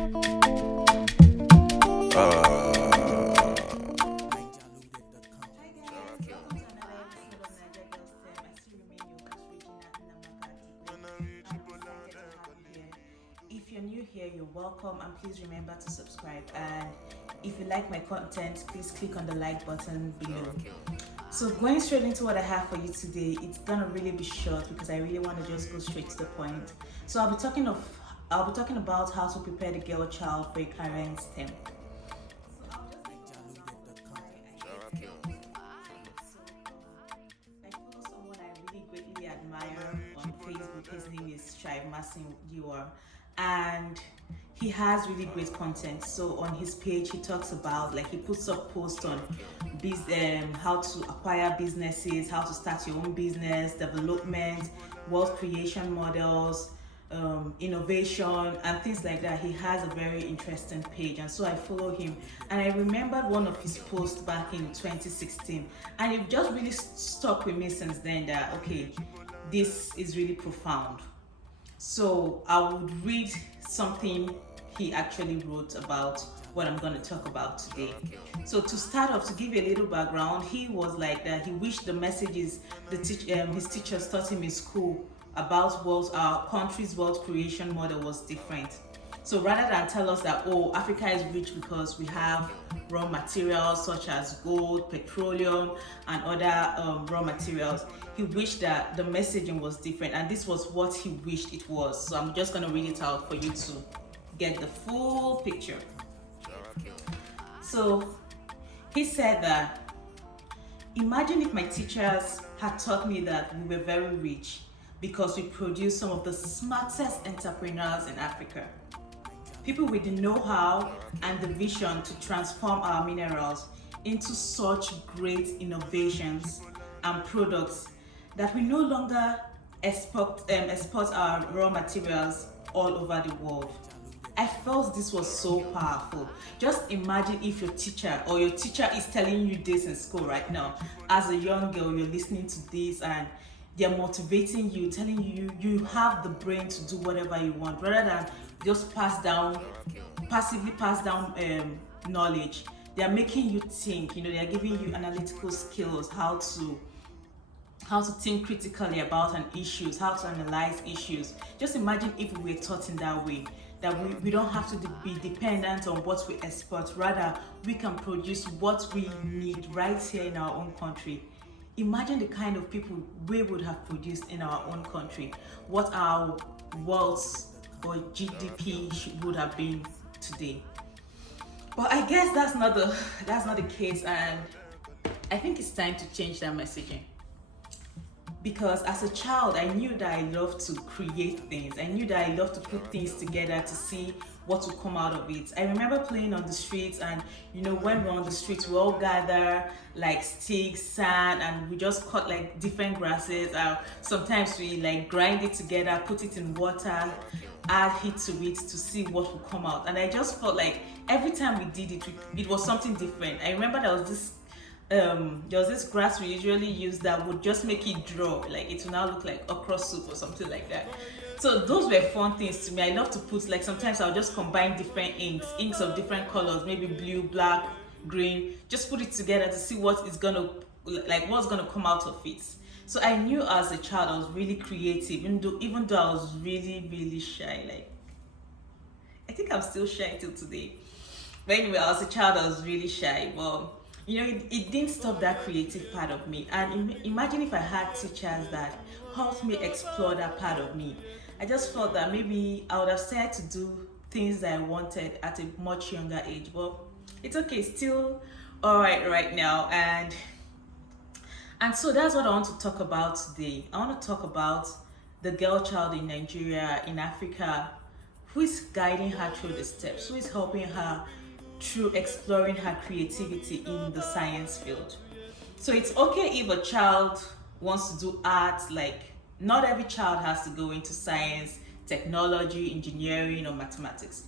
If you're new here, you're welcome, and please remember to subscribe. And if you like my content, please click on the like button below. So going straight into what I have for you today, it's gonna really be short because I really want to just go straight to the point. So I'll be talking about how to prepare the girl child for a career in STEM. I follow someone I really greatly admire on Facebook. His name is Shai Masin Dior, and he has really great content. So on his page, he talks about, like, he puts up posts on how to acquire businesses, how to start your own business, development, wealth creation models, innovation, and things like that. He has a very interesting page, and so I follow him. And I remembered one of his posts back in 2016, and it just really stuck with me since then that, okay, this is really profound. So I would read something he actually wrote about what I'm going to talk about today. So to start off, to give you a little background, he was like that. He wished the messages his teachers taught him in school about our country's wealth creation model was different. So rather than tell us that, oh, Africa is rich because we have raw materials such as gold, petroleum, and other raw materials, he wished that the messaging was different, and this was what he wished it was. So I'm just going to read it out for you to get the full picture. So he said that, imagine if my teachers had taught me that we were very rich because we produce some of the smartest entrepreneurs in Africa. People with the know-how and the vision to transform our minerals into such great innovations and products that we no longer export our raw materials all over the world. I felt this was so powerful. Just imagine if your teacher is telling you this in school right now. As a young girl, you're listening to this and they're motivating you, telling you you have the brain to do whatever you want, rather than just passively pass down knowledge. They're making you think. They're giving you analytical skills, how to think critically about an issues, how to analyze issues. Just imagine if we were taught in that way, that we don't have to be dependent on what we export. Rather, we can produce what we need right here in our own country. Imagine the kind of people we would have produced in our own country, what our wealth or GDP would have been today. But I guess that's not the case, and I think it's time to change that messaging. Because as a child, I knew that I loved to create things. I knew that I loved to put things together to see what would come out of it. I remember playing on the streets, and when we're on the streets, we all gather like sticks, sand, and we just cut like different grasses. Sometimes we like grind it together, put it in water, add heat to it to see what will come out. And I just felt like every time we did it, it was something different. I remember there was this grass we usually use that would just make it draw, like it will now look like okra soup or something like that. So those were fun things to me. I love to put, like, sometimes I'll just combine different inks of different colors, maybe blue, black, green, just put it together to see what's gonna come out of it. So I knew as a child I was really creative, even though I was really, really shy. Like, I think I'm still shy till today. But anyway, as a child I was really shy. Well, it didn't stop that creative part of me. And imagine if I had teachers that helped me explore that part of me. I just felt that maybe I would have started to do things that I wanted at a much younger age. But it's okay, still all right now. And so that's what I want to talk about today. I want to talk about the girl child in Nigeria, in Africa, who is guiding her through the steps, who is helping her through exploring her creativity in the science field. So it's okay if a child wants to do art. Like, not every child has to go into science, technology, engineering, or mathematics.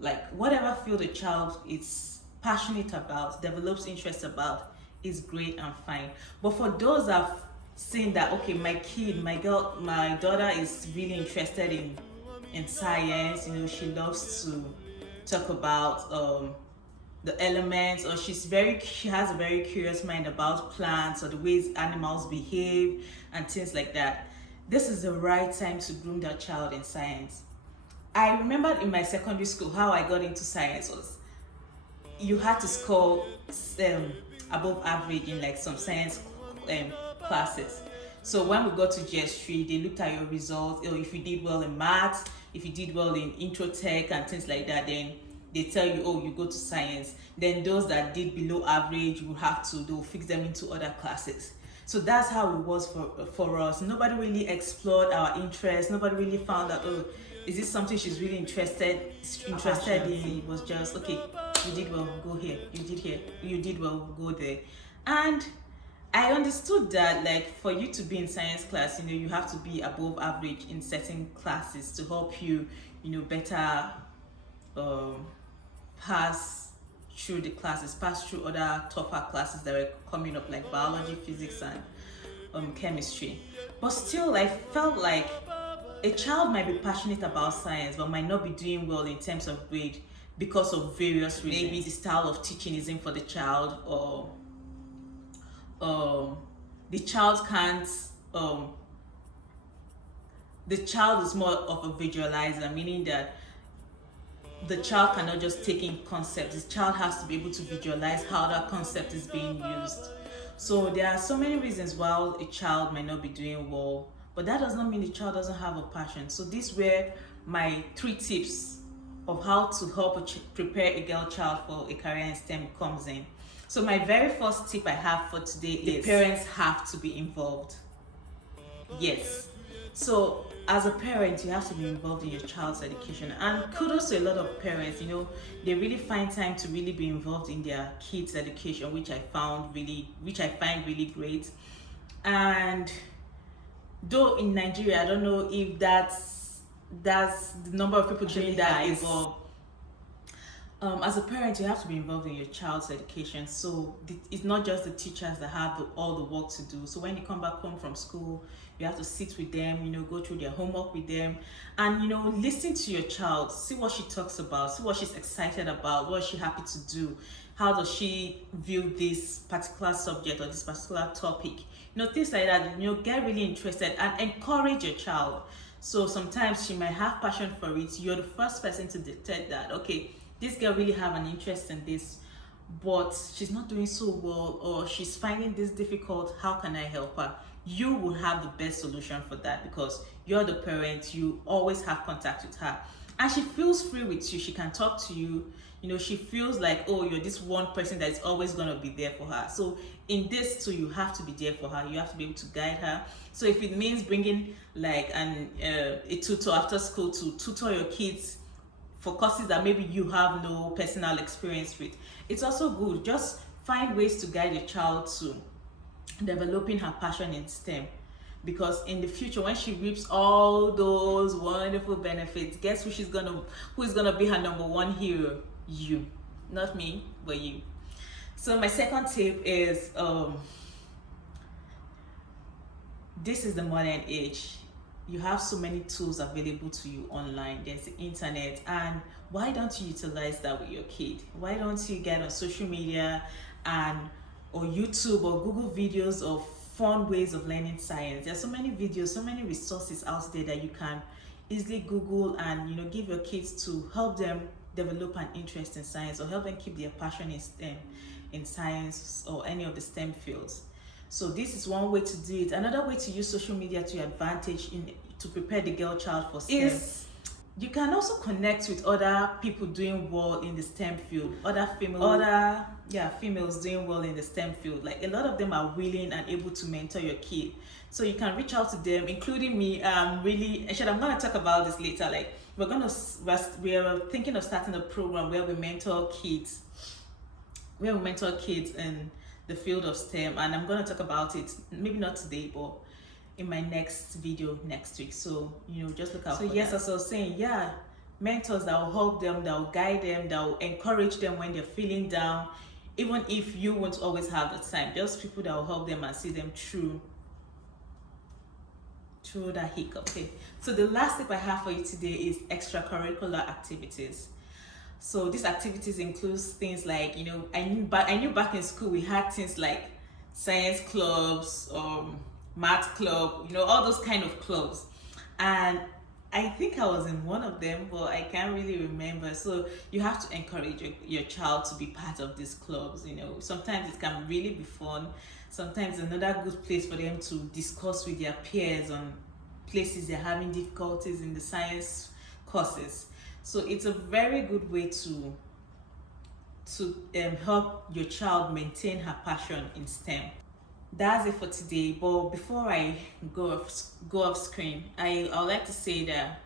Like, whatever field a child is passionate about, develops interest about, is great and fine. But for those that have seen that, okay, my daughter is really interested in in science. You know, she loves to talk about the elements, or she has a very curious mind about plants or the ways animals behave and things like that. This is the right time to groom that child in science. I remembered in my secondary school how I got into science was you had to score above average in like some science classes. So when we got to GS3, they looked at your results. Or if you did well in maths, if you did well in intro tech and things like that, then they tell you, oh, you go to science. Then those that did below average will have to, they'll fix them into other classes. So that's how it was for us. Nobody really explored our interest. Nobody really found out, oh, is this something she's really interested in? It was just, okay, you did well, go here. You did well, go there. And I understood that, like, for you to be in science class, you know, you have to be above average in certain classes to help you, you know, better pass through the classes, pass through other tougher classes that were coming up, like biology, physics, and chemistry. But still, I felt like a child might be passionate about science but might not be doing well in terms of grade because of various reasons. Maybe the style of teaching isn't for the child, or the child can't the child is more of a visualizer, meaning that the child cannot just take in concepts. The child has to be able to visualize how that concept is being used. So there are so many reasons why a child might not be doing well, but that does not mean the child doesn't have a passion. So these were my 3 tips of how to help prepare a girl child for a career in STEM comes in. So my very first tip I have for today is parents have to be involved. Yes. So as a parent, you have to be involved in your child's education. And kudos to a lot of parents, you know, they really find time to really be involved in their kids' education, which I find really great. And though in Nigeria, I don't know if that's the number of people doing that involved. As a parent, you have to be involved in your child's education. So it's not just the teachers that have all the work to do. So when you come back home from school, you have to sit with them, you know, go through their homework with them, and, you know, listen to your child, see what she talks about, see what she's excited about, what is she happy to do, how does she view this particular subject or this particular topic, you know, things like that. You know, get really interested and encourage your child. So sometimes she might have passion for it. You're the first person to detect that, okay, this girl really have an interest in this, but she's not doing so well, or she's finding this difficult. How can I help her? You will have the best solution for that because you're the parent. You always have contact with her, and she feels free with you. She can talk to you. You know, she feels like, oh, you're this one person that's always going to be there for her. So in this too, you have to be there for her. You have to be able to guide her. So if it means bringing like a tutor after school to tutor your kids for courses that maybe you have no personal experience with, it's also good. Just find ways to guide your child to developing her passion in STEM, because in the future, when she reaps all those wonderful benefits, guess who is gonna be her number one hero? You. Not me, but you. So my second tip is this is the modern age. You have so many tools available to you online. There's the internet, and why don't you utilize that with your kid? Why don't you get on social media or YouTube or Google videos of fun ways of learning science? There's so many videos, so many resources out there that you can easily Google and, you know, give your kids to help them develop an interest in science, or help them keep their passion in STEM, in science or any of the STEM fields. So this is one way to do it. Another way to use social media to your advantage to prepare the girl child for STEM is you can also connect with other people doing well in the STEM field, females doing well in the STEM field. Like, a lot of them are willing and able to mentor your kid. So you can reach out to them, including me. I'm going to talk about this later. Like, we're thinking of starting a program where we mentor kids in the field of STEM, and I'm going to talk about it, maybe not today, but in my next video next week. So, you know, just look out for that. Yes, as I was saying, mentors that will help them, that will guide them, that will encourage them when they're feeling down, even if you won't always have the time. Just people that will help them and see them through through that hiccup. Okay. So the last tip I have for you today is extracurricular activities. So these activities includes things like, I knew back in school we had things like science clubs, math club, all those kind of clubs. And I think I was in one of them, but I can't really remember. So you have to encourage your child to be part of these clubs. Sometimes it can really be fun. Sometimes another good place for them to discuss with their peers on places they're having difficulties in the science courses. So it's a very good way to help your child maintain her passion in STEM. That's it for today. But before I go off screen, I would like to say that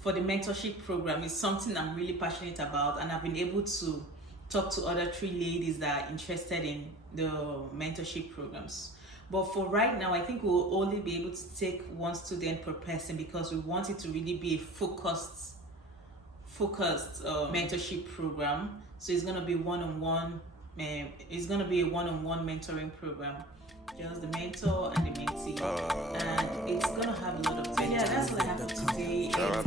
for the mentorship program, it's something I'm really passionate about, and I've been able to talk to other 3 ladies that are interested in the mentorship programs. But for right now, I think we'll only be able to take 1 student per person because we want it to really be a focused mentorship program. So it's gonna be one-on-one. It's gonna be a one-on-one mentoring program, just the mentor and the mentee, and it's gonna have a lot of. So yeah, that's what I have for today. I hope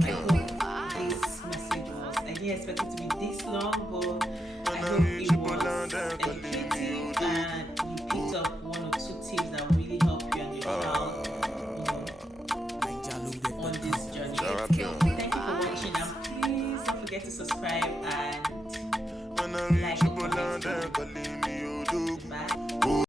this message was. I didn't expect it to be this long, but I hope it was educative and you picked up 1 or 2 tips that will really help you and your child on this journey. Thank you for watching, and please don't forget to subscribe and like and comment. Bye.